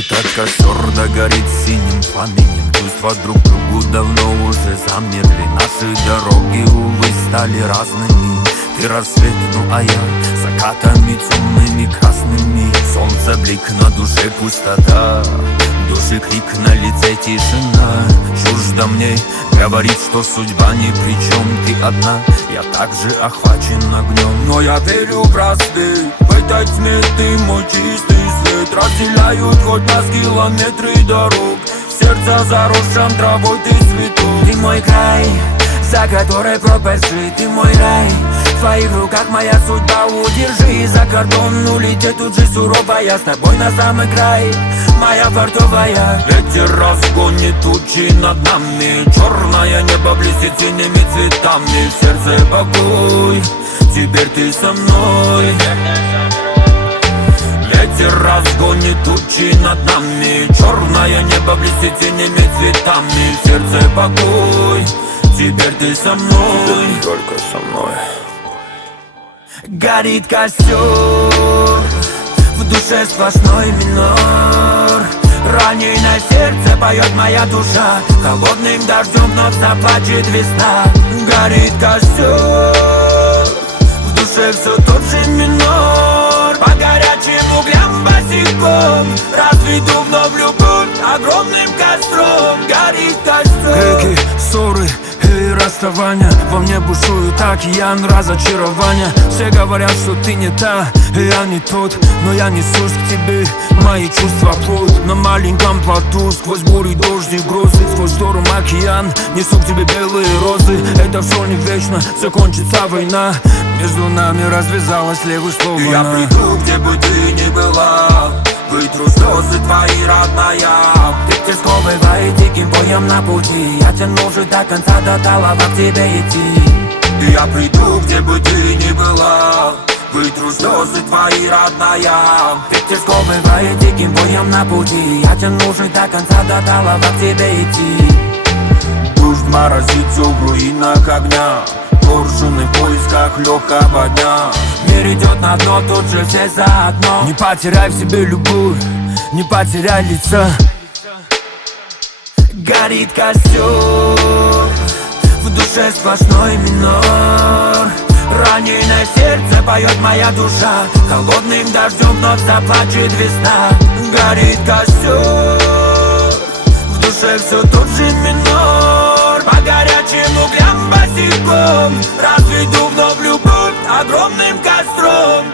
Этот костер догорит синим пламенем. Чувства друг другу давно уже замерли. Наши дороги, увы, стали разными. Ты рассвет, ну а я закатами темными красными. Солнце, блик, на душе пустота, души крик, на лице тишина. Чуждо мне говорит, что судьба ни при чем. Ты одна, я также охвачен огнем. Но я верю в рассвет, в этой тьме ты мой чистый свет. Разделяют хоть нас километры дорог, в сердце заросшем травой ты цветок. Ты мой край, за которой пропасть жить, ты мой рай. В твоих руках моя судьба, удержи. За кордон улететь тут же сурово, я с тобой на самый край, моя фартовая. Ветер разгонит тучи над нами, черное небо блестит синими цветами. В сердце покой, теперь ты со мной. Ветер разгонит тучи над нами, черное небо блестит синими цветами. В сердце покой, теперь ты со мной, только со мной. Горит костер, в душе сплошной минор. Раненое сердце поет моя душа, холодным дождем вновь заплачет весна. Горит костер, в душе все тот же минор. По горячим углям босиком разведу вновь любовь огромным костром. Горит костер. Реки, ссоры и расставания, во мне бушует океан разочарования. Все говорят, что ты не та, и я не тот, но я несусь к тебе, мои чувства плоть. На маленьком плоту, сквозь бури, дожди, грозы, сквозь шторм океан, несу к тебе белые розы. Это все не вечно, закончится война, между нами развязалась левый слово. Я приду, где бы ты ни была, вытру слезы твои, родная. Ветер сковывает диким боем на пути, я тяну же до конца, до талого к тебе идти. Я приду, где бы ты ни была, вытру слезы твои, родная. Ветер сковывает диким боем на пути, я тяну же до конца, до талого к тебе идти. Дождь морозит все в руинах огня, коршуны в поисках легкого дня. Мир идет на дно, тут же все заодно. Не потеряй в себе любовь, не потеряй лица. Горит костер, в душе сплошной минор. Раненое сердце поет моя душа, холодным дождем вновь заплачет весна. Горит костер, в душе все тот же минор. По горячим углям босиком разведу вновь любовь огромным костром.